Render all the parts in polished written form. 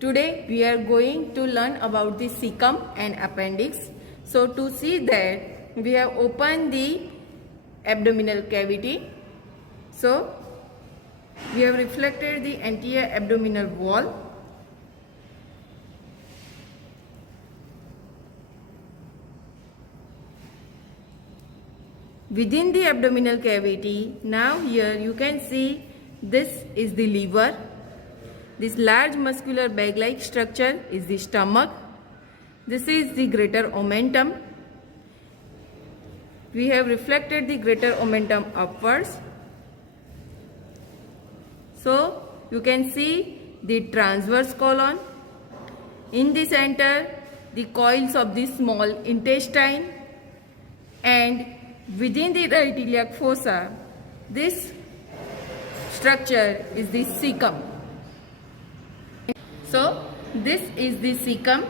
Today we are going to learn about the cecum and appendix. So to see that, we have opened the abdominal cavity. So we have reflected the anterior abdominal wall. Within the abdominal cavity, now here you can see this is the liver. This large muscular bag-like structure is the stomach. This is the greater omentum. We have reflected the greater omentum upwards. So you can see the transverse colon. In the center, the coils of the small intestine, and within the right iliac fossa, this structure is the cecum. So this is the cecum,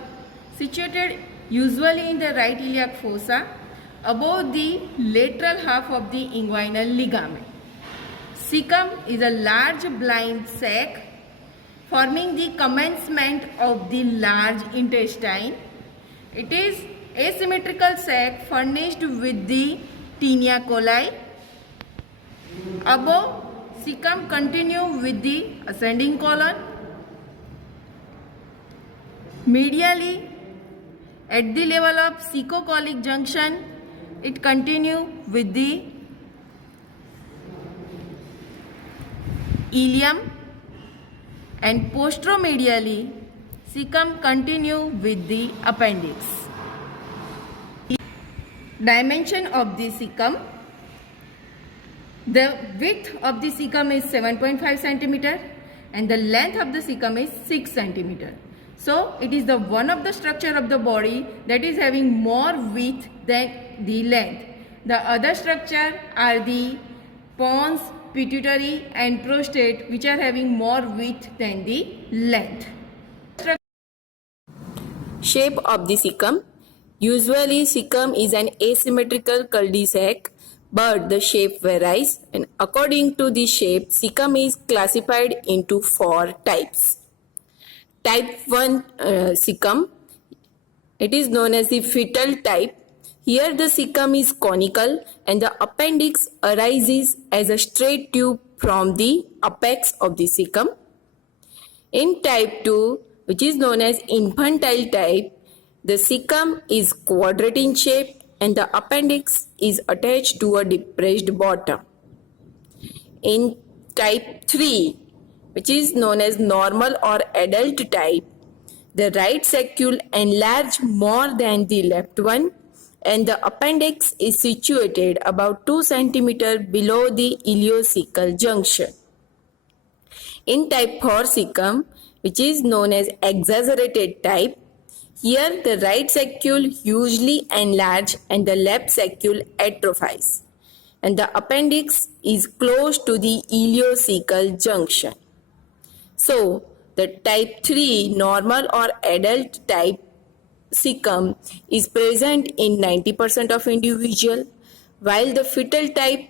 situated usually in the right iliac fossa above the lateral half of the inguinal ligament. Cecum is a large blind sac forming the commencement of the large intestine. It is asymmetrical sac furnished with the tinea coli. Above, cecum continue with the ascending colon. Medially, at the level of cecocolic junction, it continue with the ileum, and posteromedially, cecum continue with the appendix. Dimension of the cecum. The width of the cecum is 7.5 centimeter and the length of the cecum is 6 centimeter. So it is the one of the structure of the body that is having more width than the length. The other structure are the pons, pituitary and prostate, which are having more width than the length. Shape of the cecum. Usually cecum is an asymmetrical cul-de-sac, but the shape varies, and according to the shape, cecum is classified into 4 types. Type 1 cecum, it is known as the fetal type. Here the cecum is conical and the appendix arises as a straight tube from the apex of the cecum. In type 2, which is known as infantile type, the cecum is quadrate in shape and the appendix is attached to a depressed bottom. In type 3, which is known as normal or adult type, the right saccule enlarges more than the left one and the appendix is situated about 2 cm below the ileocecal junction. In type 4 cecum, which is known as exaggerated type, here the right saccule usually enlarges and the left saccule atrophies, and the appendix is close to the ileocecal junction. So, the type 3 normal or adult type cecum is present in 90% of individual, while the fetal type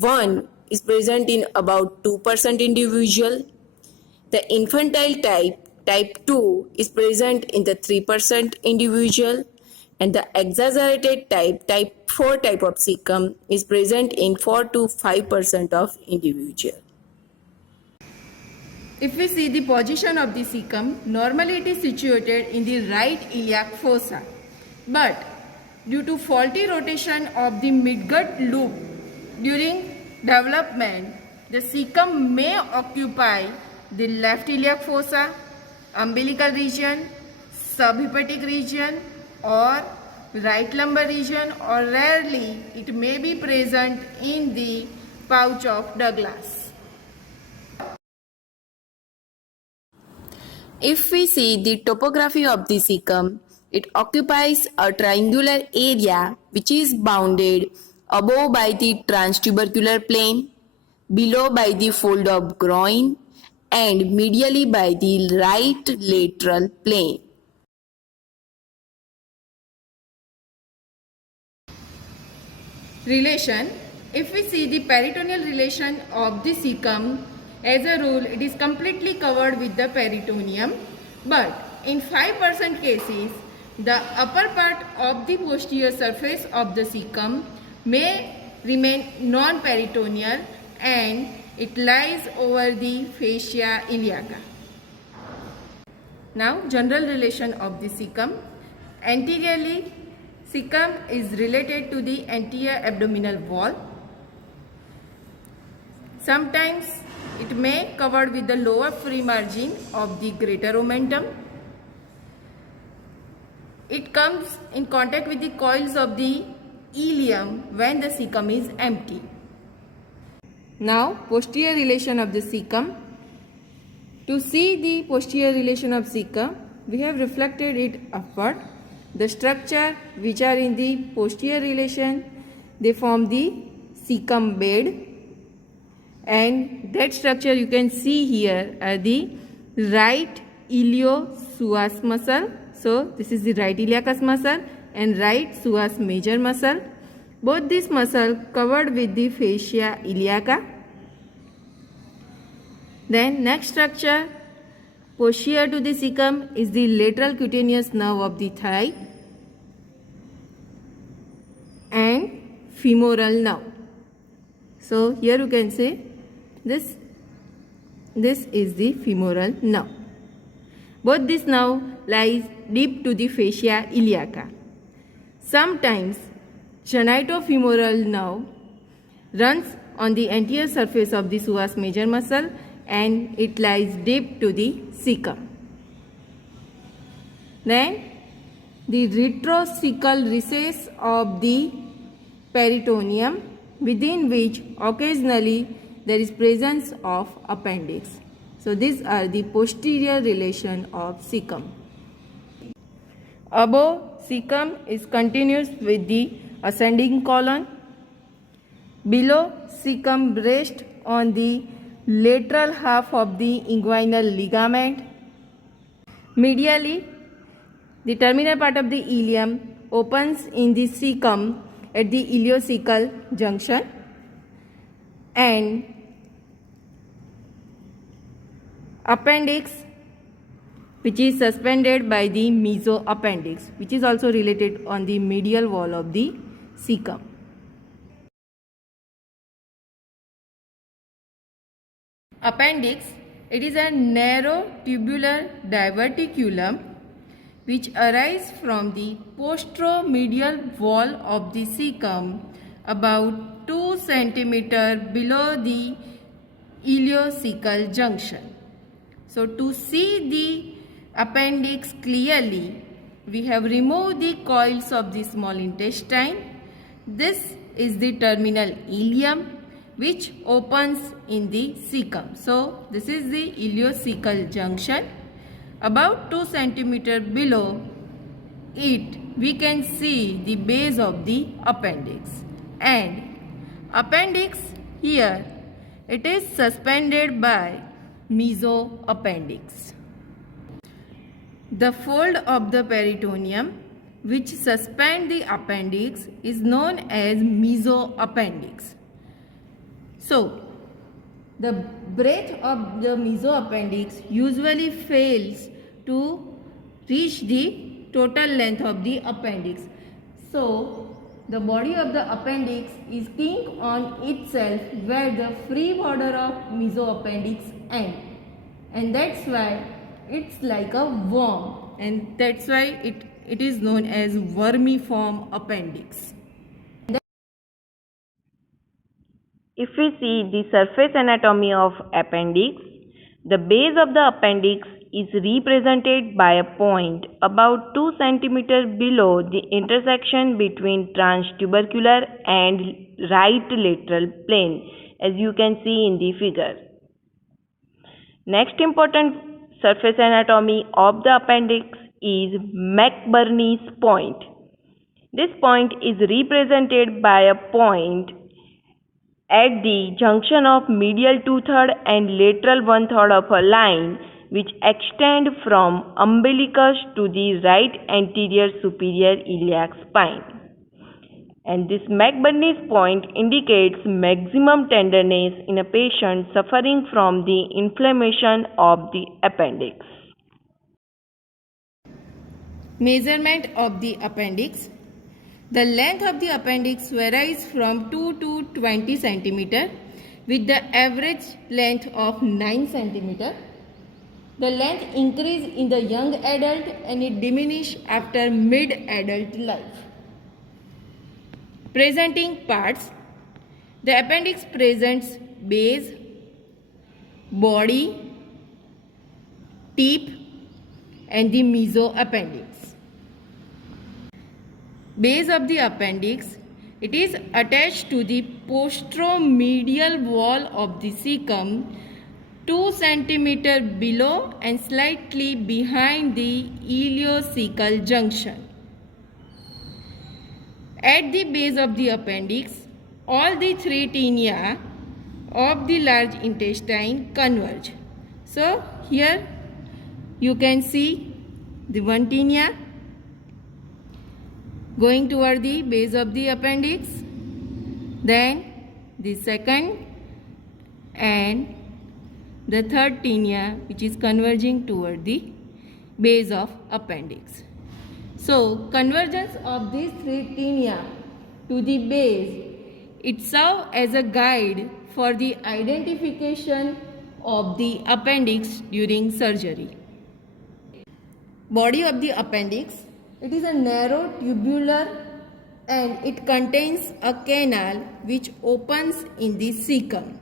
1 is present in about 2% individual. The infantile type 2 is present in the 3% individual, and the exaggerated type 4 type of cecum is present in 4 to 5% of individual. If we see the position of the cecum, normally it is situated in the right iliac fossa. But due to faulty rotation of the midgut loop during development, the cecum may occupy the left iliac fossa, umbilical region, subhepatic region or right lumbar region, or rarely it may be present in the pouch of Douglas. If we see the topography of the cecum, it occupies a triangular area which is bounded above by the transtubercular plane, below by the fold of groin, and medially by the right lateral plane. Relation. If we see the peritoneal relation of the cecum, As a rule, it is completely covered with the peritoneum, but in 5% cases, the upper part of the posterior surface of the cecum may remain non-peritoneal and it lies over the fascia iliaca. Now, general relation of the cecum. Anteriorly, cecum is related to the anterior abdominal wall. Sometimes it may covered with the lower free margin of the greater omentum. It comes in contact with the coils of the ileum when the cecum is empty. Now, posterior relation of the cecum. To see the posterior relation of cecum, we have reflected it upward. The structure which are in the posterior relation, they form the cecum bed, and that structure you can see here are the right iliopsoas muscle. So this is the right iliacus muscle and right psoas major muscle. Both these muscles covered with the fascia iliaca. Then next structure posterior to the cecum is the lateral cutaneous nerve of the thigh and femoral nerve. So here you can say this is the femoral nerve. Both this nerve lies deep to the fascia iliaca. Sometimes genitofemoral nerve runs on the anterior surface of the psoas major muscle and it lies deep to the cecum. Then the retrocecal recess of the peritoneum, within which occasionally there is presence of appendix. So these are the posterior relation of cecum. Above cecum is continuous with the ascending colon. Below cecum rests on the lateral half of the inguinal ligament. Medially, the terminal part of the ileum opens in the cecum at the ileocecal junction, and appendix which is suspended by the mesoappendix, which is also related on the medial wall of the cecum. Appendix, it is a narrow tubular diverticulum which arises from the posteromedial wall of the cecum about 2 cm below the ileocecal junction. So to see the appendix clearly, we have removed the coils of the small intestine. This is the terminal ileum which opens in the cecum. So this is the ileocecal junction. About 2 cm below it, we can see the base of the appendix. And appendix here, it is suspended by mesoappendix. The fold of the peritoneum which suspend the appendix is known as mesoappendix. So, the breadth of the mesoappendix usually fails to reach the total length of the appendix. So, the body of the appendix is kink on itself where the free border of mesoappendix ends. And that's why it's like a worm, and that's why it is known as vermiform appendix. If we see the surface anatomy of appendix, the base of the appendix is represented by a point about 2 cm below the intersection between transtubercular and right lateral plane, as you can see in the figure. Next important surface anatomy of the appendix is McBurney's point. This point is represented by a point at the junction of medial 2/3 and lateral 1/3 of a line which extend from umbilicus to the right anterior superior iliac spine. And this McBurney's point indicates maximum tenderness in a patient suffering from the inflammation of the appendix. Measurement of the appendix. The length of the appendix varies from 2 to 20 centimeter with the average length of 9 centimeter. The length increase in the young adult and it diminish after mid-adult life. Presenting parts. The appendix presents base, body, tip and the mesoappendix. Base of the appendix, it is attached to the posteromedial wall of the cecum 2 cm below and slightly behind the ileocecal junction. At the base of the appendix, all the three tinea of the large intestine converge. So here you can see the one tinea going toward the base of the appendix, then the second and the third tinea which is converging toward the base of appendix. So convergence of these three tinea to the base, it serves as a guide for the identification of the appendix during surgery. Body of the appendix, it is a narrow tubular and it contains a canal which opens in the cecum.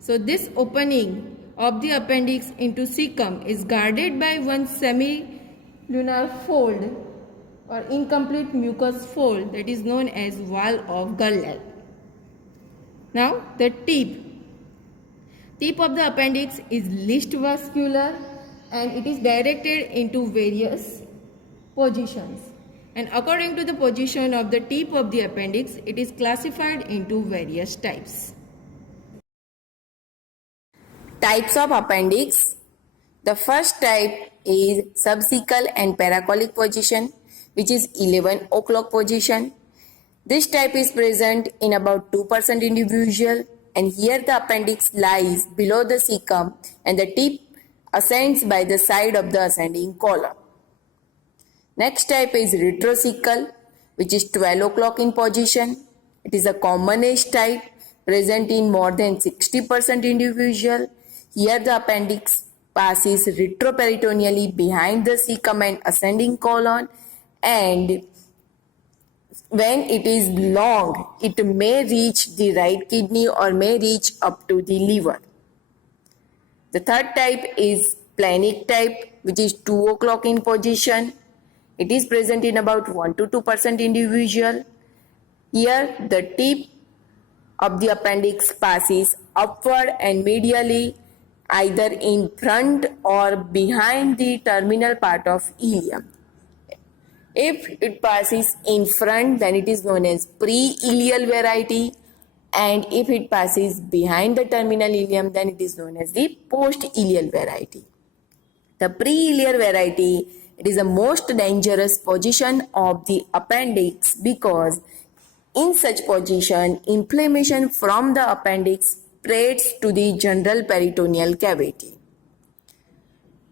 So this opening of the appendix into cecum is guarded by one semilunar fold or incomplete mucous fold that is known as wall of Gallel. Now the tip. Tip of the appendix is least vascular and it is directed into various positions. And according to the position of the tip of the appendix, it is classified into various types. Types of appendix. The first type is subcecal and paracolic position, which is 11 o'clock position. This type is present in about 2% individual, and here the appendix lies below the cecum and the tip ascends by the side of the ascending column. Next type is retrocecal, which is 12 o'clock in position. It is a commonish type present in more than 60% individual. Here the appendix passes retroperitoneally behind the cecum and ascending colon, and when it is long, it may reach the right kidney or may reach up to the liver. The third type is planic type, which is 2 o'clock in position. It is present in about 1 to 2% individual. Here the tip of the appendix passes upward and medially either in front or behind the terminal part of ileum. If it passes in front, then it is known as pre-ileal variety, and if it passes behind the terminal ileum, then it is known as the post-ileal variety. The pre-ileal variety, it is the most dangerous position of the appendix because in such position, inflammation from the appendix spreads to the general peritoneal cavity.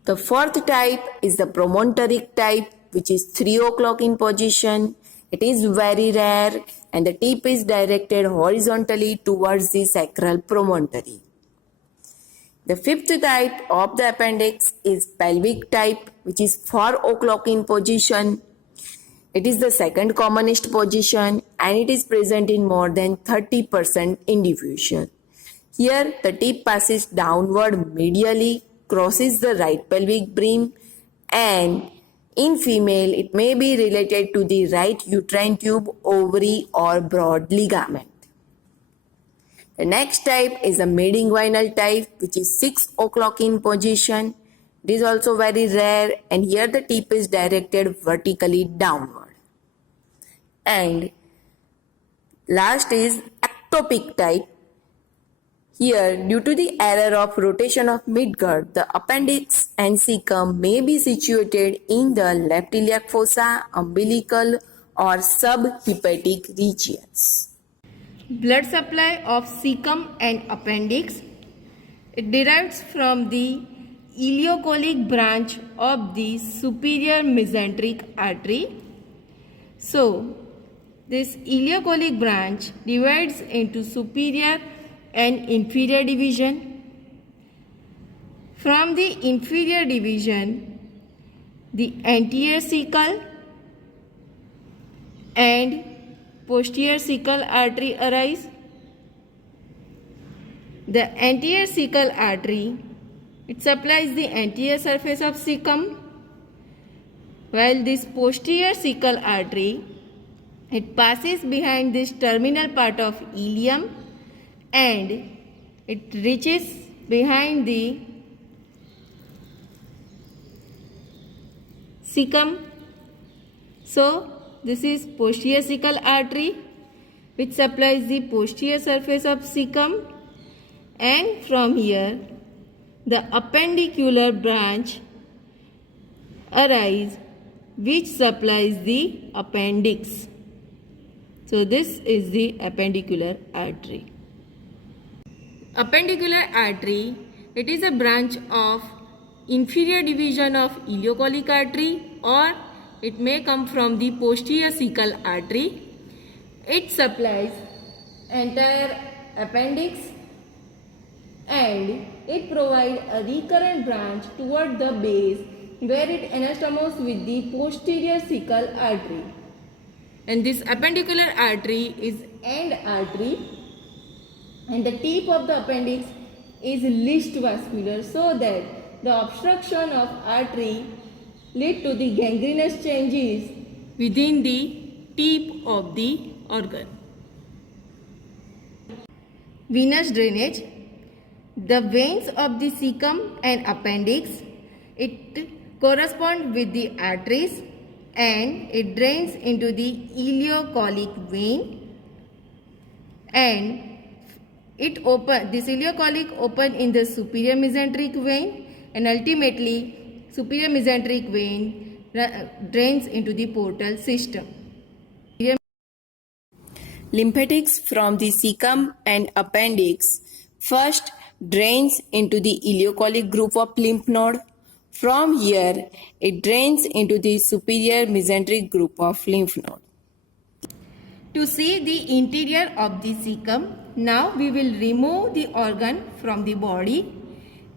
The fourth type is the promontoric type, which is 3 o'clock in position. It is very rare and the tip is directed horizontally towards the sacral promontory. The fifth type of the appendix is pelvic type, which is 4 o'clock in position. It is the second commonest position and it is present in more than 30% individual. Here the tip passes downward medially, crosses the right pelvic brim, and in female it may be related to the right uterine tube, ovary or broad ligament. The next type is a mid-inguinal type, which is 6 o'clock in position. It is also very rare and here the tip is directed vertically downward. And last is ectopic type. Here, due to the error of rotation of midgut, the appendix and cecum may be situated in the left iliac fossa, umbilical or subhepatic regions. Blood supply of cecum and appendix. It derives from the ileocholic branch of the superior mesenteric artery. So, this ileocholic branch divides into superior and inferior division. From the inferior division, the anterior cecal and posterior cecal artery arise. The anterior cecal artery, it supplies the anterior surface of cecum, while this posterior cecal artery, it passes behind this terminal part of ileum and it reaches behind the cecum. So, this is posterior cecal artery which supplies the posterior surface of cecum, and from here the appendicular branch arise which supplies the appendix. So, this is the appendicular artery. Appendicular artery, it is a branch of inferior division of ileocholic artery, or it may come from the posterior cecal artery. It supplies entire appendix and it provides a recurrent branch toward the base where it anastomoses with the posterior cecal artery. And this appendicular artery is end artery, and the tip of the appendix is least vascular, so that the obstruction of artery lead to the gangrenous changes within the tip of the organ. Venous drainage. The veins of the cecum and appendix, it correspond with the arteries and it drains into the ileocholic vein, and this ileocholic open in the superior mesenteric vein, and ultimately superior mesenteric vein drains into the portal system. Lymphatics from the cecum and appendix first drains into the ileocholic group of lymph node. From here, it drains into the superior mesenteric group of lymph node. To see the interior of the cecum, now we will remove the organ from the body,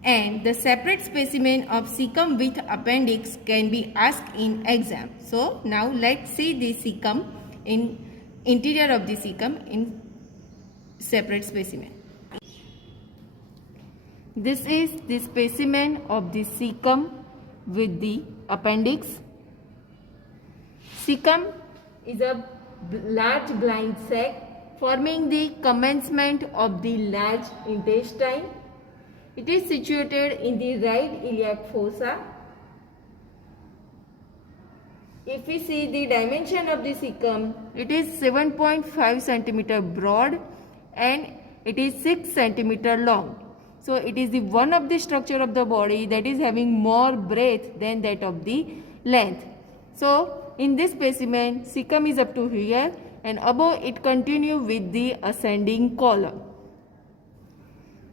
and the separate specimen of cecum with appendix can be asked in exam. So now let's see the cecum in interior of the cecum in separate specimen. This is the specimen of the cecum with the appendix. Cecum is a large blind sac forming the commencement of the large intestine. It is situated in the right iliac fossa. If we see the dimension of the cecum, it is 7.5 cm broad and it is 6 cm long. So it is the one of the structure of the body that is having more breadth than that of the length. So in this specimen, cecum is up to here and above it continue with the ascending column.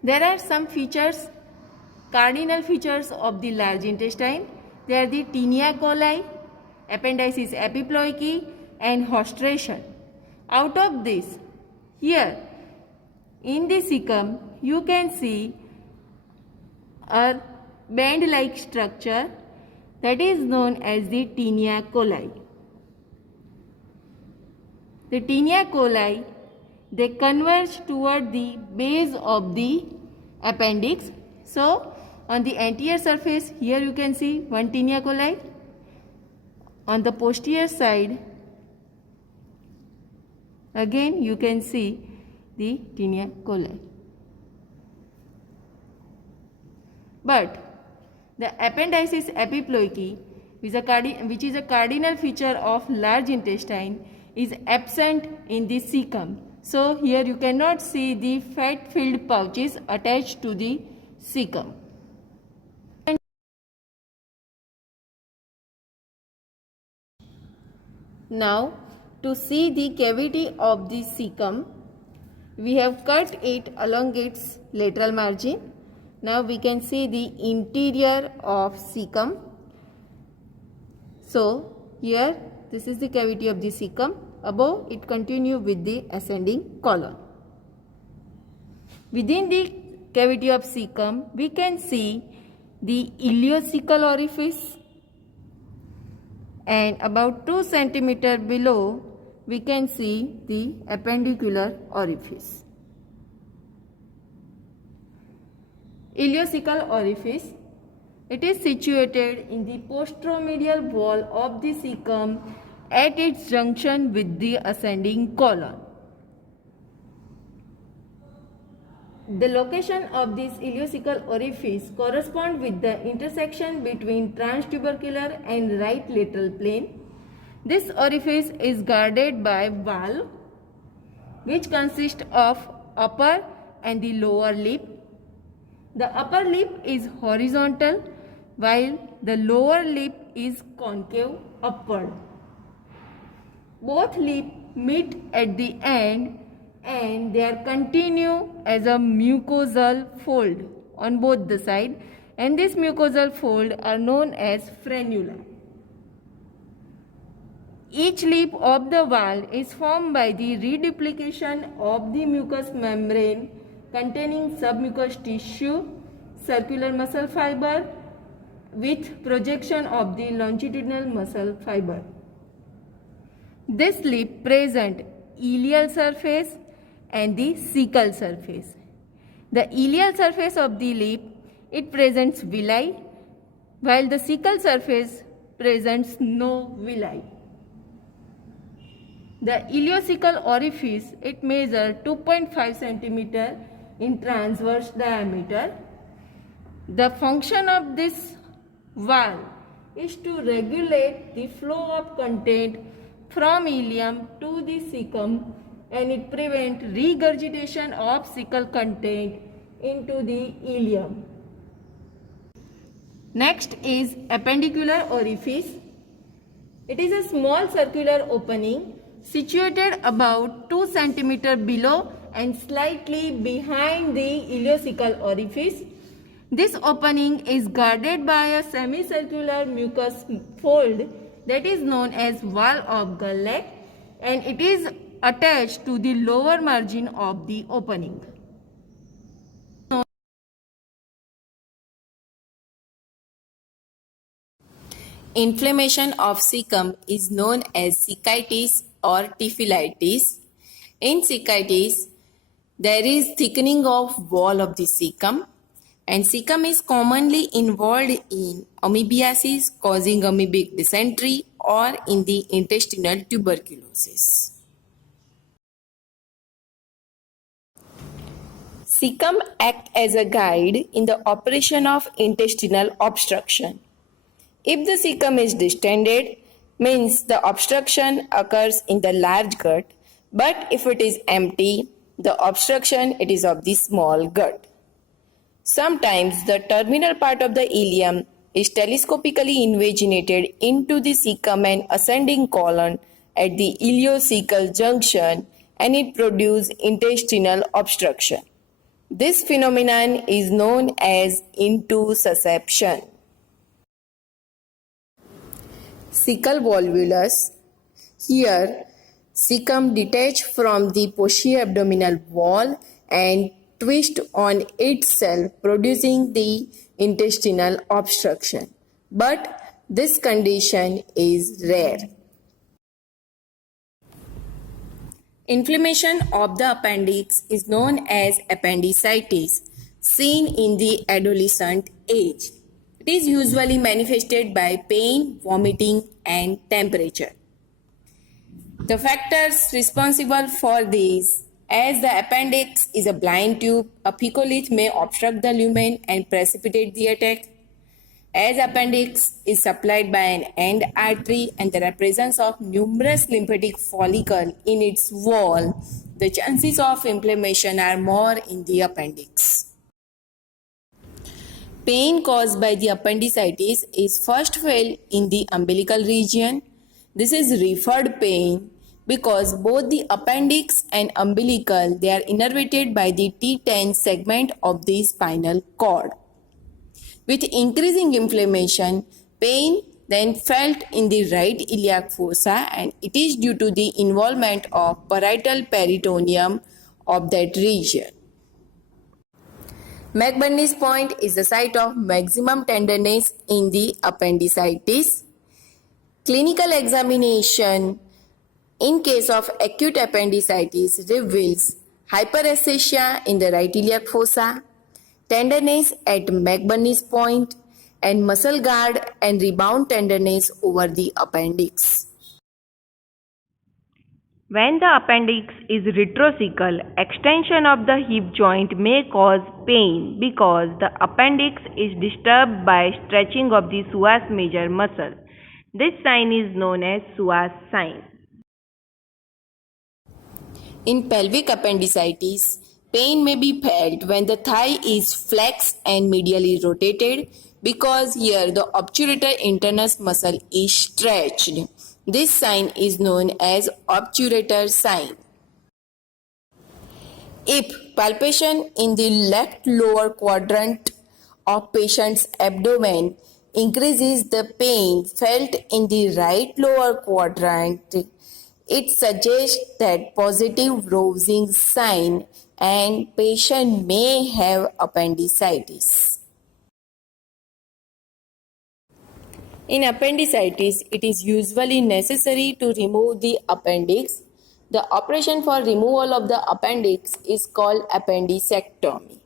There are some features, cardinal features of the large intestine. They are the tinea coli, appendices epiploiky and hostration. Out of this, here in the cecum you can see a band-like structure that is known as the tinea coli. The tinea coli, they converge toward the base of the appendix. So on the anterior surface, here you can see one tinea coli. On the posterior side, again you can see the tinea coli. But the appendices epiploiky, which is a cardinal feature of large intestine, is absent in the cecum. So here you cannot see the fat-filled pouches attached to the cecum. Now to see the cavity of the cecum. We have cut it along its lateral margin. Now we can see the interior of cecum. So here this is the cavity of the cecum. Above it continue with the ascending colon. Within the cavity of cecum we can see the ileocecal orifice, and about 2 cm below we can see the appendicular orifice. Ileocecal orifice, it is situated in the posteromedial wall of the cecum at its junction with the ascending colon. The location of this ileocecal orifice corresponds with the intersection between transtubercular and right lateral plane. This orifice is guarded by valve which consists of upper and the lower lip. The upper lip is horizontal while the lower lip is concave upward. Both lips meet at the end and they are continue as a mucosal fold on both the side, and this mucosal fold are known as frenula. Each lip of the valve is formed by the reduplication of the mucous membrane containing submucous tissue, circular muscle fiber with projection of the longitudinal muscle fiber. This lip present ileal surface and the cecal surface. The ileal surface of the lip, it presents villi, while the cecal surface presents no villi. The ileocecal orifice, it measures 2.5 cm in transverse diameter. The function of this valve is to regulate the flow of content from ileum to the cecum, and it prevents regurgitation of cecal content into the ileum. Next is appendicular orifice. It is a small circular opening situated about 2 cm below and slightly behind the ileocecal orifice. This opening is guarded by a semicircular mucous fold that is known as wall of Gurlach, and it is attached to the lower margin of the opening. Inflammation of cecum is known as cechitis or typhlitis. In cechitis, there is thickening of wall of the cecum, and cecum is commonly involved in amoebiasis causing amoebic dysentery or in the intestinal tuberculosis. Cecum act as a guide in the operation of intestinal obstruction. If the cecum is distended, means the obstruction occurs in the large gut, but if it is empty, the obstruction it is of the small gut. Sometimes the terminal part of the ileum is telescopically invaginated into the cecum and ascending colon at the ileocecal junction, and it produces intestinal obstruction. This phenomenon is known as intussusception. Cecal volvulus. Here, cecum detach from the postero-abdominal wall and twist on itself, producing the intestinal obstruction. But this condition is rare. Inflammation of the appendix is known as appendicitis, seen in the adolescent age. It is usually manifested by pain, vomiting, and temperature. The factors responsible for this: as the appendix is a blind tube, a piccolith may obstruct the lumen and precipitate the attack. As appendix is supplied by an end artery and there are presence of numerous lymphatic follicles in its wall, the chances of inflammation are more in the appendix. Pain caused by the appendicitis is first felt in the umbilical region. This is referred pain because both the appendix and umbilical, they are innervated by the T10 segment of the spinal cord. With increasing inflammation, pain then felt in the right iliac fossa, and it is due to the involvement of parietal peritoneum of that region. McBurney's point is the site of maximum tenderness in the appendicitis. Clinical examination in case of acute appendicitis reveals hyperesthesia in the right iliac fossa, tenderness at McBurney's point, and muscle guard and rebound tenderness over the appendix. When the appendix is retrocecal, extension of the hip joint may cause pain because the appendix is disturbed by stretching of the psoas major muscle. This sign is known as psoas sign. In pelvic appendicitis, pain may be felt when the thigh is flexed and medially rotated because here the obturator internus muscle is stretched. This sign is known as obturator sign. If palpation in the left lower quadrant of patient's abdomen increases the pain felt in the right lower quadrant, it suggests that positive Rovsing sign and patient may have appendicitis. In appendicitis, it is usually necessary to remove the appendix. The operation for removal of the appendix is called appendicectomy.